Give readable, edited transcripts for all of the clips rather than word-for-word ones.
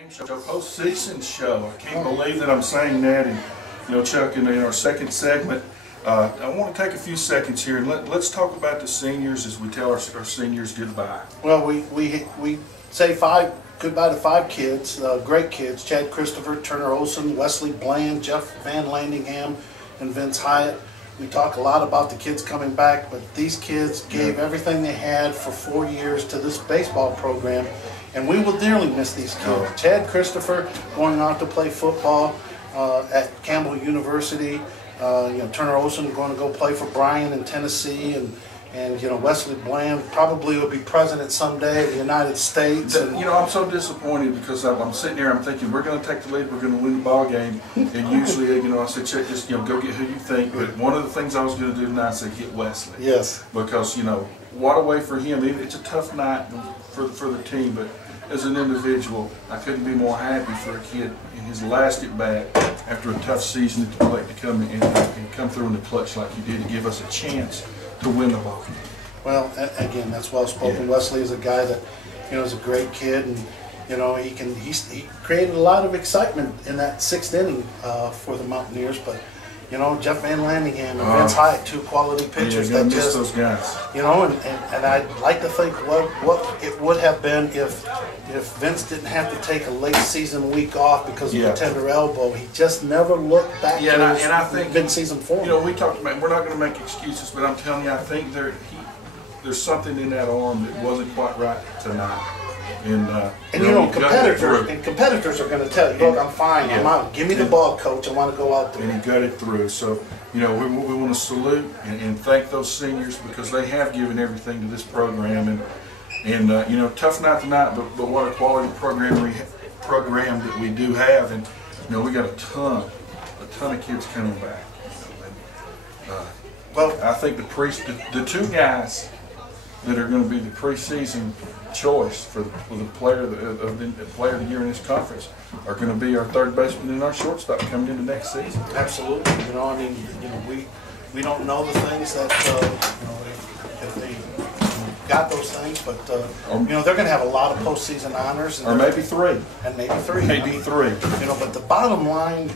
Game show, postseason show. I can't believe that I'm saying that. And Chuck, in our second segment, I want to take a few seconds here and let's talk about the seniors as we tell our seniors goodbye. Well, we say goodbye to 5 kids, great kids: Chad Christopher, Turner Olson, Wesley Bland, Jeff Van Landingham, and Vince Hyatt. We talk a lot about the kids coming back, but these kids gave everything they had for 4 years to this baseball program, and we will dearly miss these kids. Chad Christopher going out to play football at Campbell University. Turner Olson going to go play for Bryan in Tennessee, and Wesley Bland probably will be president someday of the United States. I'm so disappointed because I'm sitting here, I'm thinking we're going to take the lead, we're going to win the ball game, and usually, I said, Chet, just go get who you think. But one of the things I was going to do tonight, I said, get Wesley. Yes. Because what a way for him. It's a tough night for the team, but as an individual, I couldn't be more happy for a kid in his last at bat after a tough season at the plate to come and come through in the clutch like he did to give us a chance to win the ball game. Well, again, that's well spoken. Yeah. Wesley is a guy that is a great kid, and he created a lot of excitement in that 6th inning for the Mountaineers. But Jeff Van Landingham and Vince Hyatt, 2 quality pitchers that miss those guys. And I'd like to think what it would have been if Vince didn't have to take a late season week off because of a tender elbow. He just never looked back to his mid-season form. We talked about, we're not going to make excuses, but I'm telling you, I think there's something in that arm that wasn't quite right tonight. Competitors are going to tell you, look, I'm fine, I'm out. Give me the ball, coach. I want to go out there. And he got it through. So, we want to salute and thank those seniors because they have given everything to this program. And tough night tonight, but what a quality program that we do have. And we got a ton of kids coming back. Well, I think the 2 guys that are going to be the preseason choice for the player of the year in this conference are going to be our third baseman and our shortstop coming into next season. Absolutely. We don't know the things that if they got those things, but they're going to have a lot of postseason honors, or maybe 3. And maybe 3. Maybe 3. But the bottom line,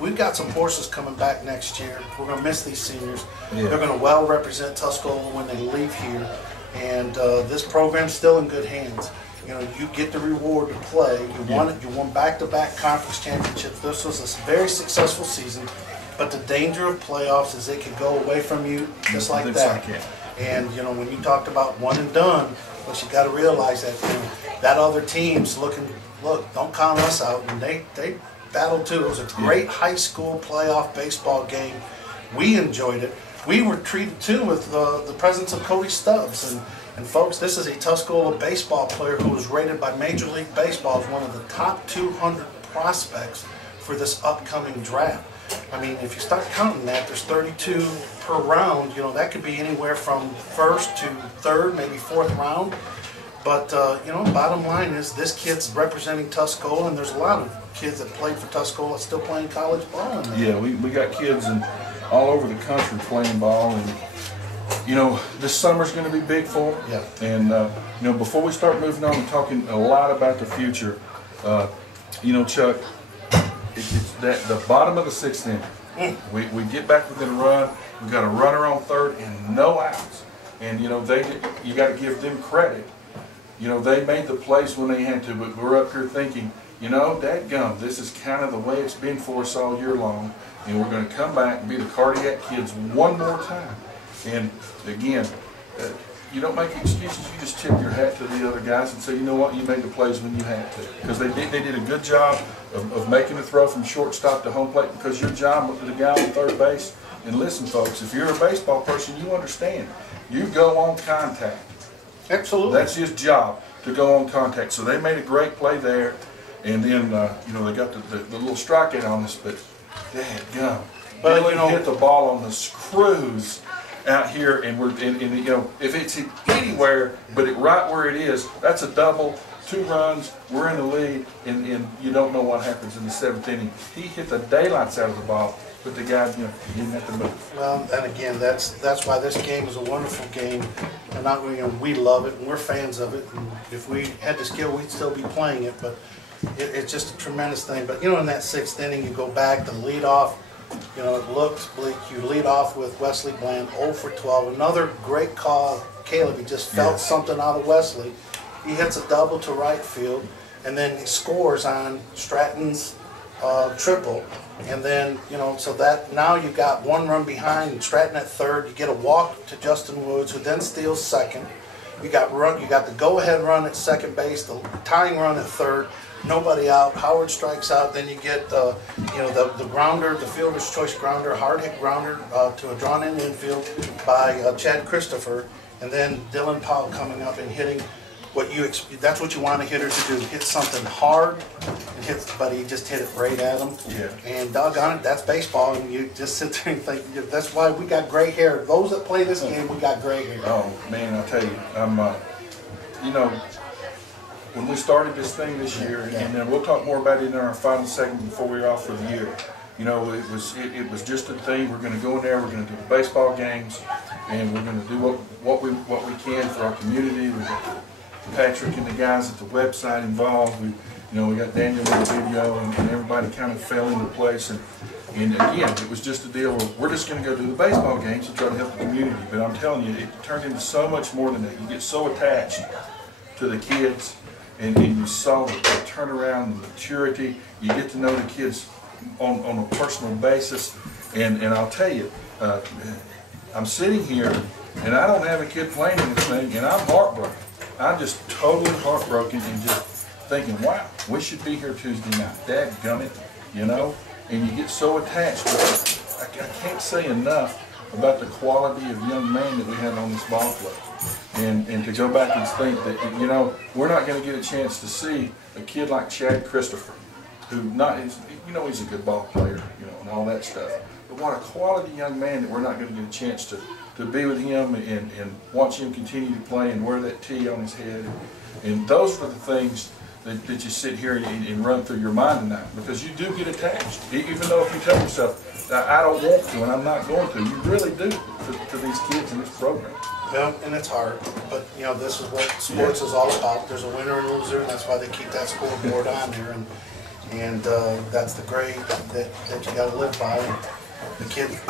we've got some horses coming back next year. We're going to miss these seniors. Yeah. They're going to well represent Tuscola when they leave here, and this program's still in good hands. You get the reward to play. You won back-to-back conference championships. This was a very successful season, but the danger of playoffs is it can go away from you just like that. And when you talked about one and done, but you got to realize that that other team's look, don't count us out, and they battled too. It was a great high school playoff baseball game. We enjoyed it. We were treated too with the presence of Cody Stubbs, and folks, this is a Tuscola baseball player who was rated by Major League Baseball as one of the top 200 prospects for this upcoming draft. I mean, if you start counting that, there's 32 per round. That could be anywhere from 1st to 3rd, maybe 4th round. But, bottom line is this kid's representing Tuscola, and there's a lot of kids that played for Tuscola still playing college ball in there. Yeah, we got kids all over the country playing ball, and, this summer's going to be big for them. Yeah. And, before we start moving on and talking a lot about the future, Chuck, it's the bottom of the 6th inning. We get back within a run. We've got a runner on 3rd and no outs. And, you got to give them credit. They made the plays when they had to, but we're up here thinking, dadgum, this is kind of the way it's been for us all year long, and we're going to come back and be the cardiac kids one more time. And again, you don't make excuses, you just tip your hat to the other guys and say, you know what, you made the plays when you had to. Because they did a good job of making the throw from shortstop to home plate, because your job was the guy on 3rd base. And listen, folks, if you're a baseball person, you understand. You go on contact. Absolutely. That's his job, to go on contact. So they made a great play there, and then they got the little strikeout on us, but dadgum. Well, hit the ball on the screws out here, and if it's anywhere but right where it is, that's a double. 2 runs, we're in the lead, and you don't know what happens in the 7th inning. He hit the daylights out of the ball, but the guy, he didn't have to move. Well, and again, that's why this game is a wonderful game, and we love it, and we're fans of it. And if we had the skill, we'd still be playing it. But it's just a tremendous thing. But, in that 6th inning, you go back, the leadoff, it looks bleak. You lead off with Wesley Bland, 0 for 12. Another great call. Caleb, he just felt something out of Wesley. He hits a double to right field, and then he scores on Stratton's triple. And then, so that now you got 1 run behind, and Stratton at 3rd. You get a walk to Justin Woods, who then steals 2nd. You got the go-ahead run at 2nd base, the tying run at 3rd. Nobody out. Howard strikes out. Then you get the grounder, the fielder's choice grounder, hard hit grounder to a drawn-in infield by Chad Christopher, and then Dylan Powell coming up and hitting that's what you want a hitter to do. Hit something hard and but he just hit it right at him. Yeah. And doggone it, that's baseball, and you just sit there and think, that's why we got gray hair. Those that play this game, we got gray hair. Oh man, I tell you, I'm when we started this thing this year, and then we'll talk more about it in our final segment before we're off for the year. It was just a thing. We're going to go in there. We're going to do the baseball games, and we're going to do what we can for our community. We got Patrick and the guys at the website involved. We got Daniel in the video, and everybody kind of fell into place. And again, it was just a deal where we're just going to go do the baseball games and try to help the community. But I'm telling you, it turned into so much more than that. You get so attached to the kids. And you saw the turnaround, the maturity. You get to know the kids on a personal basis. And I'll tell you, I'm sitting here, and I don't have a kid playing in this thing, and I'm heartbroken. I'm just totally heartbroken and just thinking, wow, we should be here Tuesday night. Dadgummit, And you get so attached. But I can't say enough about the quality of young man that we have on this ball club. And to go back and think that, we're not going to get a chance to see a kid like Chad Christopher, who he's a good ball player, and all that stuff. But what a quality young man that we're not going to get a chance to be with him and watch him continue to play and wear that T on his head. And those are the things that you sit here and run through your mind tonight, because you do get attached. Even though if you tell yourself, I don't want to and I'm not going to, you really do to these kids in this program. Well, and it's hard, but this is what sports is all about. There's a winner and loser, and that's why they keep that scoreboard on there, and that's the grade that you got to live by. And the kids,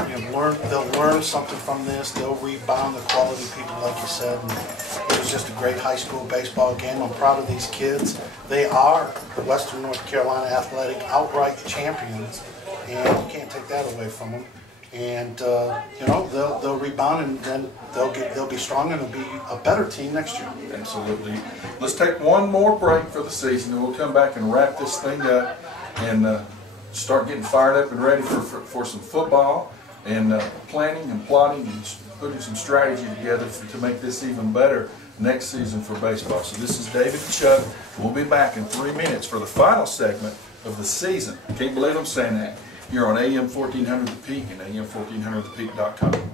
they'll learn something from this. They'll rebound the quality people, like you said. And it was just a great high school baseball game. I'm proud of these kids. They are the Western North Carolina Athletic outright champions, and you can't take that away from them. And they'll rebound, and then they'll be strong, and they'll be a better team next year. Absolutely. Let's take one more break for the season, and we'll come back and wrap this thing up and start getting fired up and ready for some football and planning and plotting and putting some strategy together to make this even better next season for baseball. So this is David and Chuck. We'll be back in 3 minutes for the final segment of the season. Can't believe I'm saying that. Here on AM 1400 The Peak and AM1400thepeak.com.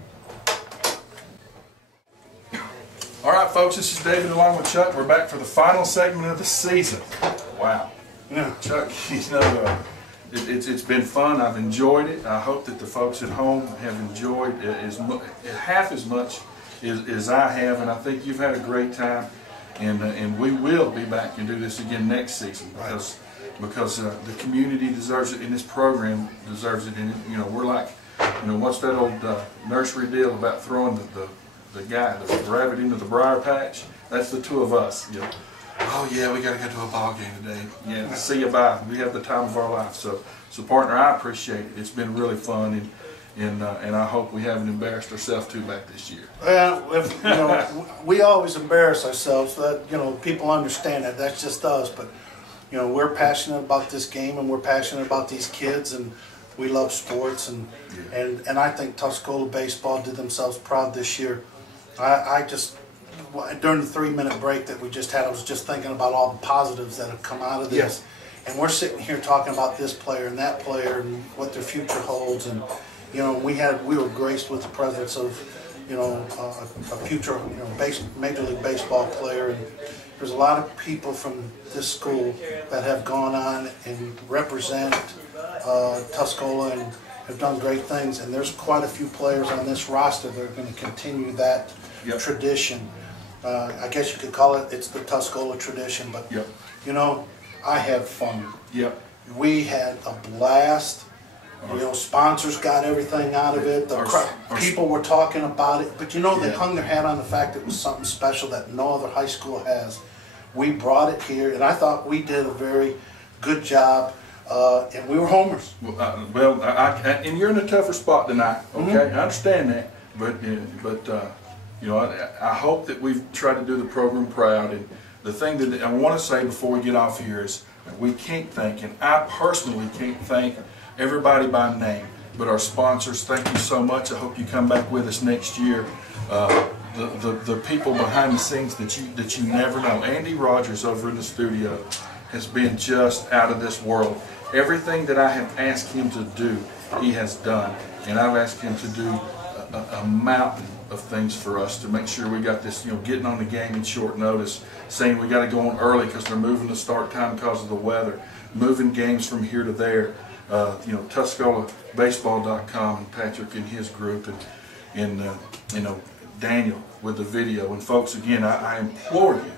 All right, folks, this is David along with Chuck. We're back for the final segment of the season. Wow. Yeah. Chuck, it's been fun. I've enjoyed it. I hope that the folks at home have enjoyed half as much as I have, and I think you've had a great time. And we will be back and do this again next season because the community deserves it, and this program deserves it. And we're like, what's that old nursery deal about throwing the rabbit into the briar patch? That's the two of us. Oh yeah, we got to go to a ball game today. Yeah, see you bye. We have the time of our life. So partner, I appreciate it. It's been really fun, and I hope we haven't embarrassed ourselves too bad this year. Well, we always embarrass ourselves. That people understand that. That's just us. But we're passionate about this game, and we're passionate about these kids, and we love sports, and I think Tuscola baseball did themselves proud this year. During the 3-minute break that we just had, I was just thinking about all the positives that have come out of this. Yes. And we're sitting here talking about this player and that player and what their future holds. And we were graced with the presence of a future Major League Baseball player. And there's a lot of people from this school that have gone on and represent Tuscola and have done great things. And there's quite a few players on this roster that are going to continue that tradition. I guess you could call it's the Tuscola tradition, but I had fun. Yep. We had a blast. You know, sponsors got everything out of it. People were talking about it, but you know, they hung their hat on the fact it was something special that no other high school has. We brought it here, and I thought we did a very good job, and we were homers. Well, and you're in a tougher spot tonight, okay? I understand that, but you know, I hope that we've tried to do the program proud. And the thing that I want to say before we get off here is we can't thank, and I personally can't thank everybody by name, but our sponsors, thank you so much. I hope you come back with us next year. The people behind the scenes that you never know. Andy Rogers over in the studio has been just out of this world. Everything that I have asked him to do, he has done, and I've asked him to do a mountain of things for us to make sure we got this, you know, getting on the game in short notice, saying we got to go on early because they're moving the start time because of the weather, moving games from here to there. You know, TuscolaBaseball.com and Patrick and his group, and you know, Daniel with the video. And folks, again, I implore you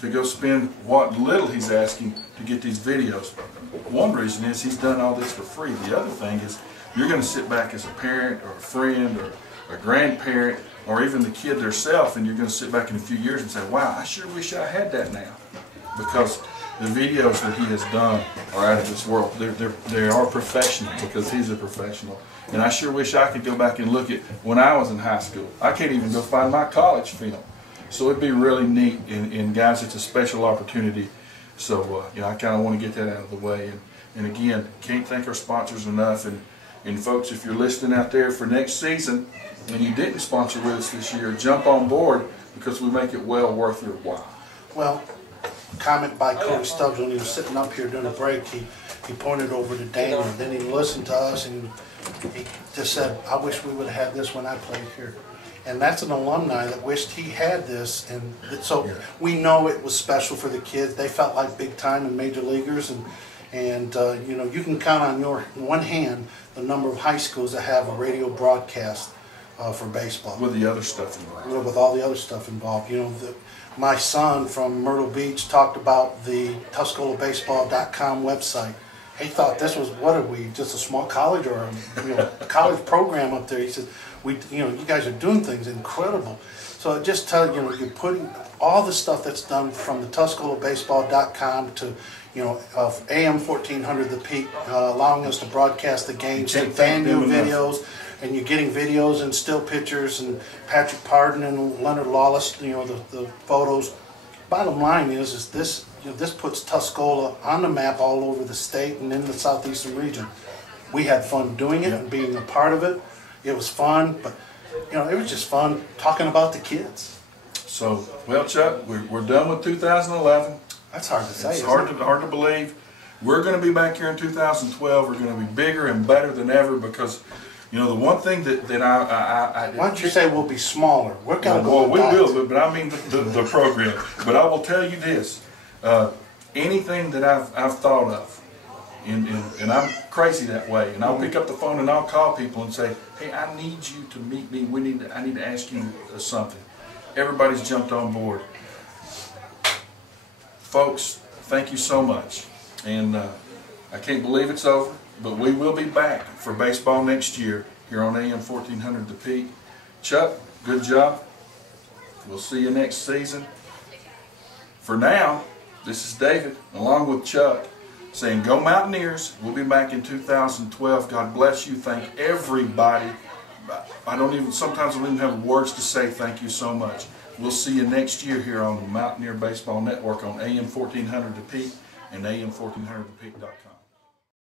to go spend what little he's asking to get these videos. One reason is he's done all this for free. The other thing is you're going to sit back as a parent or a friend or a grandparent or even the kid themselves, and you're going to sit back in a few years and say, wow, I sure wish I had that now, because the videos that he has done are out of this world. They are professional because he's a professional. And I sure wish I could go back and look at when I was in high school. I can't even go find my college film. So it'd be really neat. And guys, it's a special opportunity. So you know, I kind of want to get that out of the way. And again, can't thank our sponsors enough. And folks, if you're listening out there for next season and you didn't sponsor with us this year, jump on board, because we make it well worth your while. Well, comment by Cody Stubbs when he was sitting up here during a break, he pointed over to Daniel, and then he listened to us, and he just said, I wish we would have had this when I played here. And that's an alumni that wished he had this, and so we know it was special for the kids. They felt like big time and major leaguers, and you know, you can count on your one hand the number of high schools that have a radio broadcast for baseball. With the other stuff involved. With all the other stuff involved. You know, my son from Myrtle Beach talked about the TuscolaBaseball.com website. He thought this was, what are we, just a small college or a college program up there? He said, you know, you guys are doing things incredible. So it just tells you, you're putting all the stuff that's done from the TuscolaBaseball.com to, you know, AM 1400 The Peak, allowing us to broadcast the games, to fan new videos. And you're getting videos and still pictures, and Patrick Pardon and Leonard Lawless, you know, the photos. Bottom line is this, you know, this puts Tuscola on the map all over the state and in the southeastern region. We had fun doing it and being a part of it. It was fun, but you know, it was just fun talking about the kids. So, well, Chuck, we're done with 2011. That's hard to say. It's hard to believe. We're going to be back here in 2012. We're going to be bigger and better than ever, because you know, the one thing that I why don't you say we'll be smaller? We're going to go. Well, we will, but I mean the program. But I will tell you this: anything that I've thought of, and I'm crazy that way, and I'll pick up the phone and I'll call people and say, "Hey, I need you to meet me. I need to ask you something." Everybody's jumped on board, folks. Thank you so much, and I can't believe it's over. But we will be back for baseball next year here on AM 1400 The Peak. Chuck, good job. We'll see you next season. For now, this is David, along with Chuck, saying go Mountaineers. We'll be back in 2012. God bless you. Thank everybody. Sometimes I don't even have words to say thank you so much. We'll see you next year here on the Mountaineer Baseball Network on AM 1400 The Peak and AM1400thepeak.com.